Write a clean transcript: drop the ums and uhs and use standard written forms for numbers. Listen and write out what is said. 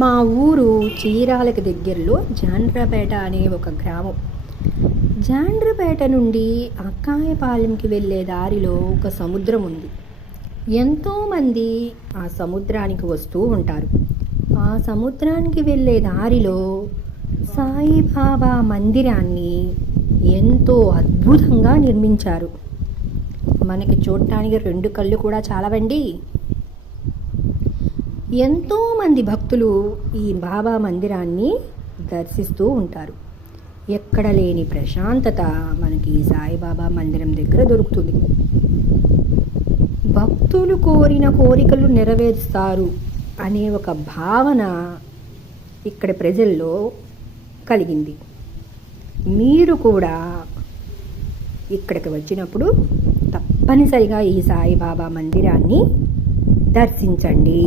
మా ఊరు చీరాలకి దగ్గరలో జాండ్రపేట అనే ఒక గ్రామం. జాండ్రపేట నుండి అక్కాయపాలెంకి వెళ్ళే దారిలో ఒక సముద్రం ఉంది. ఎంతోమంది ఆ సముద్రానికి వస్తూ ఉంటారు. ఆ సముద్రానికి వెళ్ళే దారిలో సాయిబాబా మందిరాన్ని ఎంతో అద్భుతంగా నిర్మించారు. మనకి చూడటానికి 2 కళ్ళు కూడా చాలవండి. ఎంతోమంది భక్తులు ఈ బాబా మందిరాన్ని దర్శిస్తూ ఉంటారు. ఎక్కడ లేని ప్రశాంతత మనకి ఈ సాయిబాబా మందిరం దగ్గర దొరుకుతుంది. భక్తులు కోరిన కోరికలు నెరవేరుస్తారు అనే ఒక భావన ఇక్కడ ప్రజల్లో కలిగింది. మీరు కూడా ఇక్కడికి వచ్చినప్పుడు తప్పనిసరిగా ఈ సాయిబాబా మందిరాన్ని దర్శించండి.